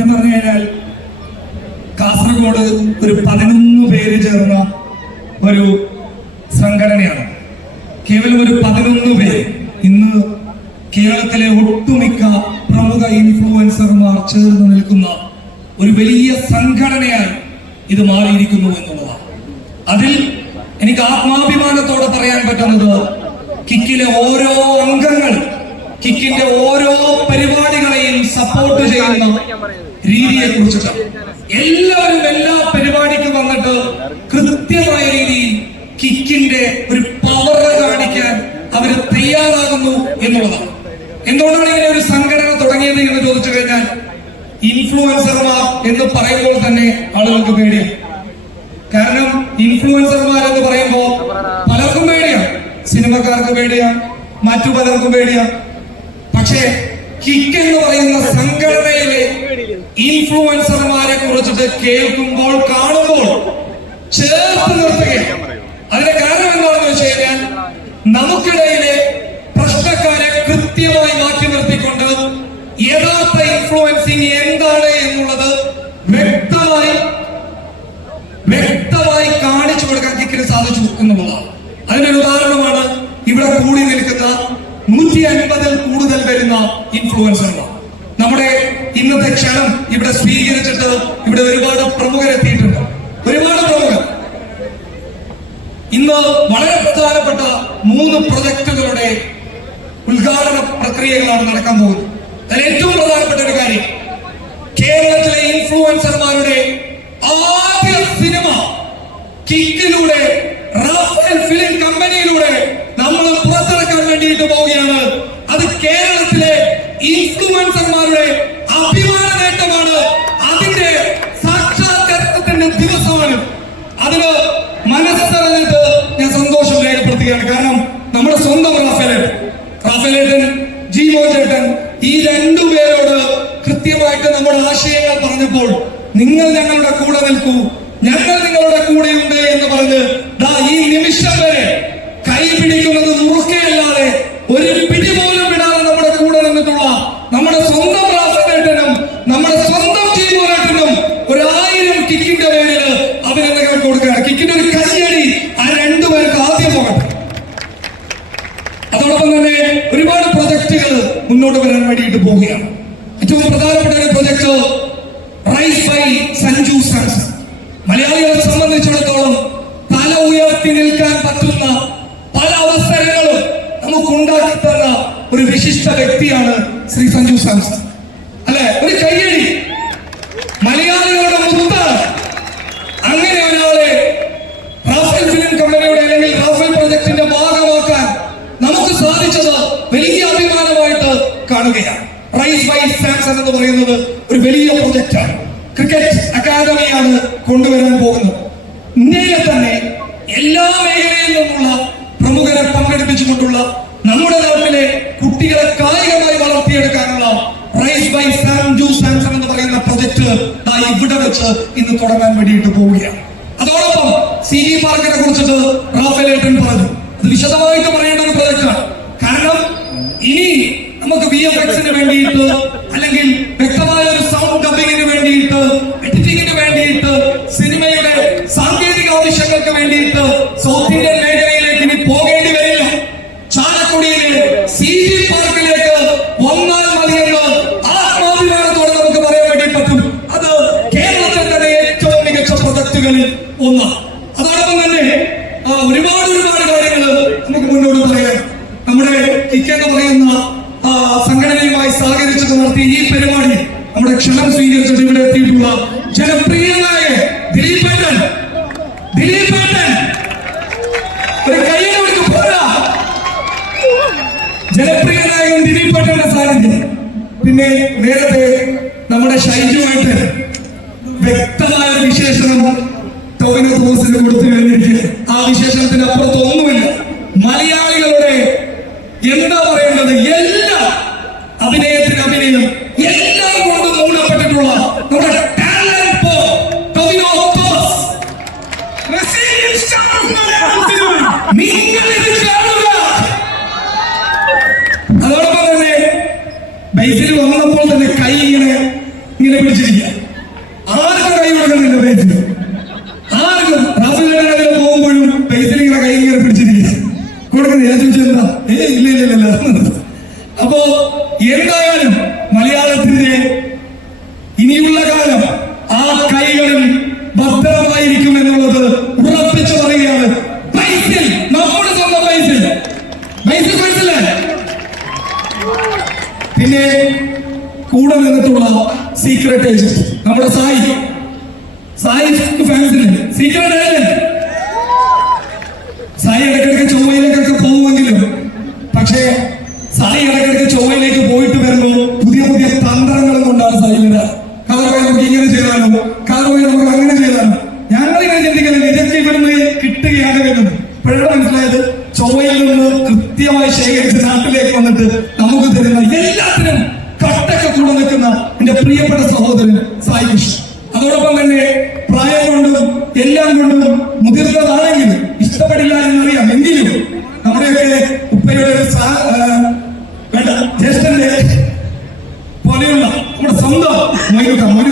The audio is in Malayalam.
സത്യം പറഞ്ഞു കഴിഞ്ഞാൽ കാസർഗോഡ് ഒരു 11 പേര് ചേർന്ന ഒരു സംഘടനയാണ്. കേവലം ഒരു 11 പേര് ഇന്ന് കേരളത്തിലെ ഒട്ടുമിക്ക പ്രമുഖ ഇൻഫ്ലുവൻസർമാർ ചേർന്ന് നിൽക്കുന്ന ഒരു വലിയ സംഘടനയായി ഇത് മാറിയിരിക്കുന്നു എന്നുള്ളതാണ്. അതിൽ എനിക്ക് ആത്മാഭിമാനത്തോടെ പറയാൻ പറ്റുന്നത് കിക്കിലെ ഓരോ അംഗങ്ങൾ കിക്കിന്റെ ഓരോ പരിപാടികളെയും സപ്പോർട്ട് ചെയ്യുന്ന രീതിയെ കുറിച്ചിട്ടാണ്. എല്ലാവരും എല്ലാ പരിപാടിക്കും വന്നിട്ട് കൃത്യമായ രീതിയിൽ കിക്കിന്റെ ഒരു പവർ കാണിക്കാൻ അവർ തയ്യാറാകുന്നു എന്നുള്ളതാണ്. എന്തുകൊണ്ടാണ് ഇങ്ങനെ ഒരു സംഘടന തുടങ്ങിയത് എന്ന് ചോദിച്ചു കഴിഞ്ഞാൽ ഇൻഫ്ലുവൻസർമാർ എന്ന് പറയുമ്പോൾ തന്നെ ആളുകൾക്ക് പേടിയാണ്. കാരണം ഇൻഫ്ലുവൻസർമാർ എന്ന് പറയുമ്പോൾ പലർക്കും പേടിയാണ്. സിനിമക്കാർക്ക് പേടിയാണ്, മറ്റു പലർക്കും പേടിയാണ്. പക്ഷേ കിക്ക് എന്ന് പറയുന്ന സംഘടനയിലെ ഇൻഫ്ലുവൻസർമാരെ കുറിച്ചിട്ട് കേൾക്കുമ്പോൾ കാണുമ്പോൾ ചേർത്ത് നിർത്തുകയാണ്. അതിന്റെ കാരണം എന്താണെന്ന് വെച്ച് കഴിഞ്ഞാൽ നമുക്കിടയിലെ പ്രശ്നക്കാരെ കൃത്യമായി മാറ്റി നിർത്തിക്കൊണ്ട് യഥാർത്ഥ ഇൻഫ്ലുവൻസിങ് എന്താണ് എന്നുള്ളത് വ്യക്തമായി കാണിച്ചു കൊടുക്കാൻ കിക്കിന് സാധിച്ചു എന്നുള്ളതാണ്. അതിനൊരു ഉദാഹരണമാണ് ഇവിടെ കൂടി നിൽക്കുന്ന 150-ൽ കൂടുതൽ വരുന്ന ഇൻഫ്ലുവൻസർമാർ. നമ്മുടെ ഇന്നത്തെ ക്ഷണം ഇവിടെ സ്വീകരിച്ചിട്ട് ഇവിടെ ഒരുപാട് പ്രമുഖരെത്തിയിട്ടുണ്ട്. ഒരുപാട് പ്രമുഖർ ഇന്ന് വളരെ പ്രധാനപ്പെട്ട 3 പ്രൊജക്ടുകളുടെ ഉദ്ഘാടന പ്രക്രിയകളാണ് നടക്കാൻ പോകുന്നത്. അതിൽ ഏറ്റവും പ്രധാനപ്പെട്ട ഒരു കാര്യം, കേരളത്തിലെ ഇൻഫ്ലുവൻസർമാരുടെ ആദ്യ സിനിമ കിക്കിലൂടെ റാഫേൽ ഫിലിം കമ്പനിയിലൂടെ നമ്മൾ പുറത്തിറക്കാൻ വേണ്ടിയിട്ട് പോവുകയാണ്. അത് കേരളത്തിലെ ഇൻഫ്ലുവൻസർമാരുടെ അഭിമാന നേട്ടമാണ്. അതിന്റെ സാക്ഷാത്കാരത്തിന്റെ ദിവസമാണ്. അതിന് മനസ്സറിഞ്ഞിട്ട് ഞാൻ സന്തോഷം രേഖപ്പെടുത്തുകയാണ്. കാരണം നമ്മുടെ സ്വന്തം റാഫേലേട്ടൻ, ജീവോ ചേട്ടൻ, ഈ 2 പേരോട് കൃത്യമായിട്ട് നമ്മുടെ ആശയങ്ങൾ പറഞ്ഞപ്പോൾ നിങ്ങൾ ഞങ്ങളുടെ കൂടെ നിൽക്കൂ, ഞങ്ങൾ നിങ്ങളുടെ കൂടെയുണ്ട് എന്ന് പറഞ്ഞ് ഈ നിമിഷം വരെ കൈ പിടിക്കുന്നത് മുറുക്കെയല്ലാതെ ഒരു പിടി പോലും വിടാതെ നമ്മുടെ കൂടെ നിന്നിട്ടുള്ള നമ്മുടെ സ്വന്തം റാഫേലേട്ടനും നമ്മുടെ സ്വന്തം ജീവോലേട്ടനും 1000 കിക്കിന്റെ പേരിൽ അഭിനന്ദനങ്ങൾ കൊടുക്കുകയാണ്. കിക്കിന്റെ ഒരു കയ്യടി ആ 2 പേർക്ക് ആദ്യം പോകട്ടെ. അതോടൊപ്പം തന്നെ ഒരുപാട് പ്രൊജക്ടുകൾ മുന്നോട്ട് വരാൻ വേണ്ടിയിട്ട് പോവുകയാണ്. ഏറ്റവും പ്രധാനപ്പെട്ട ഒരു project rise by Sanju Samson. മലയാളികളെ സംബന്ധിച്ചിടത്തോളം തല ഉയർത്തി നിൽക്കാൻ പറ്റുന്ന പല അവസരങ്ങളും നമുക്ക് ഉണ്ടാക്കി തന്ന ഒരു വിശിഷ്ട വ്യക്തിയാണ് ശ്രീ സഞ്ജു സാംസൺ. അല്ലെ, ഒരു കയ്യടി, മലയാളികളുടെ മുത്താണ്. അങ്ങനെ ഒരാളെ റാഫേൽ ഫിലിം കമ്പനിയുടെ അല്ലെങ്കിൽ റാഫേൽ പ്രൊജക്ടിന്റെ ഭാഗമാക്കാൻ നമുക്ക് സാധിച്ചത് വലിയ അഭിമാനമായിട്ട് കാണുകയാണ്. റൈസ് ബൈ സാംസൺ എന്ന് പറയുന്നത് ഒരു വലിയ പ്രൊജക്റ്റാണ്. ക്രിക്കറ്റ് അക്കാദമിയാണ് കൊണ്ടുവരാൻ പോകുന്നത്. ഇന്ത്യയിലെ തന്നെ എല്ലാ മേഖലയിൽ നിന്നുള്ള പ്രമുഖരെ പങ്കെടുപ്പിച്ചുകൊണ്ടുള്ള നമ്മുടെ നാട്ടിലെ കുട്ടികളെ കായികമായി വളർത്തിയെടുക്കാനുള്ള റൈസ് ബൈ സഞ്ജു സാംസൺ എന്ന് പറയുന്ന പ്രൊജക്ട് ഇവിടെ വെച്ച് ഇന്ന് തുടങ്ങാൻ വേണ്ടിയിട്ട് പോവുകയാണ്. അതോടൊപ്പം CG പാർക്കിനെ കുറിച്ചിട്ട് റാഫേലേട്ടൻ പറഞ്ഞു. അത് വിശദമായിട്ട് പറയേണ്ട ഒരു പ്രൊജക്റ്റാണ്. കാരണം ഇനി നമുക്ക് VFXന് വേണ്ടിയിട്ട് അല്ലെങ്കിൽ വ്യക്തമായ ഒരു സൗണ്ട് ഡബിങ്ങിന് വേണ്ടിയിട്ട്, എഡിറ്റിംഗിന് വേണ്ടിയിട്ട്, സിനിമയുടെ സാങ്കേതിക ആവശ്യങ്ങൾക്ക് വേണ്ടിയിട്ട് സൗത്ത് ഇന്ത്യൻ മേഖലയിലേക്ക് ഇനി പോകേണ്ടി വരില്ല. ചാലക്കുടിയിലെ CG പാർക്കിലേക്ക് വന്നാൽ മതിയെന്ന് ആത്മാഭിമാനത്തോടെ നമുക്ക് പറയാൻ വേണ്ടി പറ്റും. അത് കേരളത്തിൽ തന്നെ ഏറ്റവും മികച്ച പ്രൊജക്ടുകളിൽ ഒന്നാണ്. അതോടൊപ്പം തന്നെ ഒരുപാട് കാര്യങ്ങൾ നമുക്ക് മുന്നോട്ട് പറയാം. നമ്മുടെ കിക്ക് എന്ന് പറയുന്ന സംഘടനയുമായി സഹകരിച്ചിട്ട് നടത്തിയ ഈ പരിപാടി നമ്മുടെ ക്ഷണം സ്വീകരിച്ചിട്ട് ഇവിടെ എത്തിയിട്ടുള്ള ജനപ്രിയനായ ദിലീപേട്ടൻ ഒരു കയ്യിലേക്ക് പോരാ. ജനപ്രിയനായ ദിലീപേട്ടന്റെ സാന്നിധ്യം. പിന്നെ നേരത്തെ നമ്മുടെ ഷൈജുമായിട്ട് വ്യക്തമായ വിശേഷണം ടോവിനോ തോമസിന് കൊടുത്തു കഴിഞ്ഞിരിക്കുക. ആ വിശേഷണത്തിന് അപ്പുറത്തൊന്നുമില്ല. മലയാളികളുടെ എന്താ പറയേണ്ടത്, എല്ലാ അഭിനയത്തിന് അഭിനയം എല്ലാം കൊണ്ട് മൂടപ്പെട്ടിട്ടുള്ള നമ്മുടെ ടാലന്റ് ടോവിനോ തോമസ്. നിങ്ങൾ ഇത് കാണുക. അതോടൊപ്പം തന്നെ ബൈസിൽ വന്നപ്പോൾ തന്നെ കൈ ഇങ്ങനെ പിടിച്ച് പിടിച്ചിരിക്കുക. ആർക്കും കൈ കൊടുക്കുന്നില്ല ബേസിൽ. ആർക്കും റാഫിലെ പോകുമ്പോഴും ബേസിൽ ഇങ്ങനെ കൈ ഇങ്ങനെ പിടിച്ചിരിക്കുക. കൊടുക്കുന്നത് ഞാൻ ചോദിച്ചെന്താ? ഇല്ല. അപ്പോ എന്തായാലും മലയാളത്തിന്റെ ഇനിയുള്ള കാലം ആ കൈകളിൽ ഭദ്രമായിരിക്കും എന്നുള്ളത് ഉറപ്പിച്ചു പറയുകയാണ്. ബൈസിൽ, നമ്മുടെ സ്വന്തം ബൈസിൽ മനസ്സിലെ പിന്നെ കൂടെ നിന്നിട്ടുള്ള സീക്രട്ട് ഏജന്റ് നമ്മുടെ സായി ഫാൻസിന് സീക്രട്ട് ഏജന്റ്. സായി ഇടയ്ക്കിടയ്ക്ക് ചൊവ്വയിലേക്കൊക്കെ പോകുമെങ്കിലും പക്ഷേ സായി ഇടയ്ക്കിടയ്ക്ക് ചൊവ്വയിലേക്ക് പോയിട്ട് വരുമ്പോൾ പുതിയ പുതിയ തന്ത്രങ്ങളും കൊണ്ടാണ് സായിയുടെ കഥ പോയി നമുക്ക് ഇങ്ങനെ ചെയ്താലോ, കഥ പോയി നമുക്ക് അങ്ങനെ ചെയ്താലോ. ഞങ്ങളിങ്ങനെ ചിന്തിക്കുന്നില്ല ഇതൊക്കെ ഇവിടുന്ന് കിട്ടുകയാണ് എന്നും. ഇപ്പോഴാണ് മനസ്സിലായത് ചൊവ്വയിൽ നിന്ന് കൃത്യമായി ശേഖരിച്ച് നാട്ടിലേക്ക് വന്നിട്ട് നമുക്ക് തരുന്ന എല്ലാത്തിനും കട്ടൊക്കെ കൂടെ നിൽക്കുന്ന എന്റെ പ്രിയപ്പെട്ട സഹോദരൻ സായി കൃഷ്ണൻ. അതോടൊപ്പം തന്നെ പ്രായം കൊണ്ടും എല്ലാം കൊണ്ടും മുതിർന്നതാണെങ്കിലും ഇഷ്ടപ്പെടില്ല എന്നറിയാം. എങ്കിലും നമ്മുടെയൊക്കെ ഉപ്പയുടെ വേണ്ട ജ്യേഷ്ഠന്റെ പോലെയുള്ള നമ്മുടെ സ്വന്തം